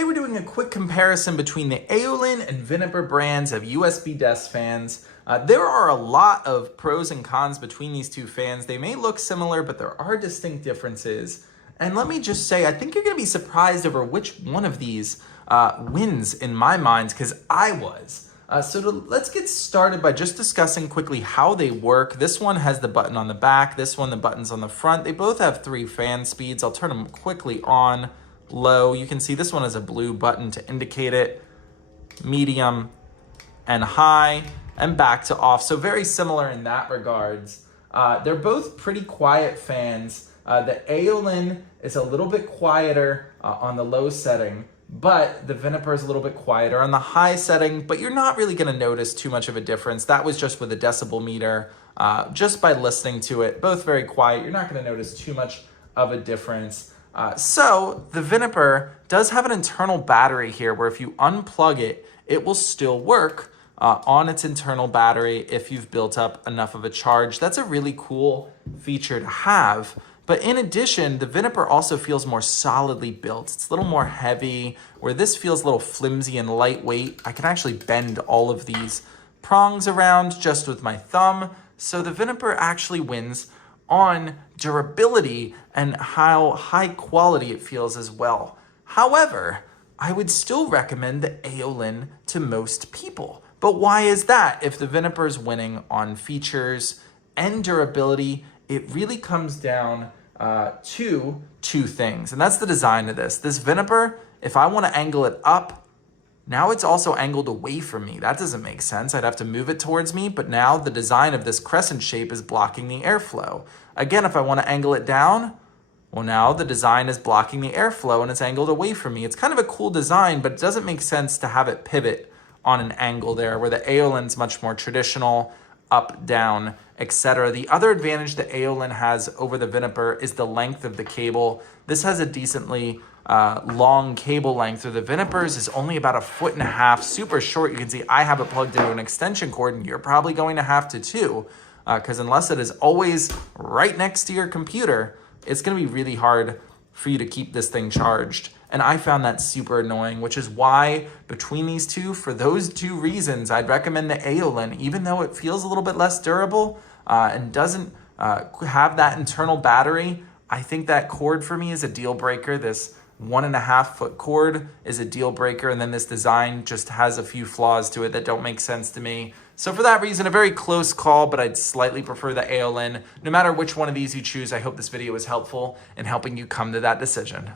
today we're doing a quick comparison between the AaoLin and Viniper brands of USB desk fans. There are a lot of pros and cons between these two fans. They may look similar, but there are distinct differences. And let me just say, I think you're going to be surprised over which one of these wins in my mind, because I was. Let's get started by just discussing quickly how they work. This one has the button on the back, this one the button's on the front. They both have 3 fan speeds. I'll turn them quickly on, low. You can see this one has a blue button to indicate it, medium and high, and back to off. So very similar in that regards. They're both pretty quiet fans. The AaoLin is a little bit quieter on the low setting, but the Viniper is a little bit quieter on the high setting, but you're not really going to notice too much of a difference. That was just with a decibel meter, just by listening to it. Both very quiet. You're not going to notice too much of a difference. So the Viniper does have an internal battery here where if you unplug it, it will still work on its internal battery if you've built up enough of a charge. That's a really cool feature to have. But in addition, the Viniper also feels more solidly built. It's a little more heavy, where this feels a little flimsy and lightweight. I can actually bend all of these prongs around just with my thumb. So the Viniper actually wins on durability and how high quality it feels as well. However, I would still recommend the AaoLin to most people. But why is that? If the Viniper is winning on features and durability, it really comes down to 2 things, and that's the design of this. This Viniper, if I want to angle it up, now it's also angled away from me. That doesn't make sense. I'd have to move it towards me, but now the design of this crescent shape is blocking the airflow. Again, if I want to angle it down, well, now the design is blocking the airflow and it's angled away from me. It's kind of a cool design, but it doesn't make sense to have it pivot on an angle there, where the AaoLin's much more traditional, up, down, etc. The other advantage that AaoLin has over the Viniper is the length of the cable. This has a decently long cable length, where the Viniper's is only about 1.5 feet, super short. You can see I have it plugged into an extension cord, and you're probably going to have to too, because unless it is always right next to your computer, it's going to be really hard for you to keep this thing charged. And I found that super annoying, which is why between these two, for those 2 reasons, I'd recommend the AaoLin, even though it feels a little bit less durable and doesn't have that internal battery. I think that cord for me is a deal breaker. This 1.5 foot cord is a deal breaker. And then this design just has a few flaws to it that don't make sense to me. So for that reason, a very close call, but I'd slightly prefer the AaoLin. No matter which one of these you choose, I hope this video was helpful in helping you come to that decision.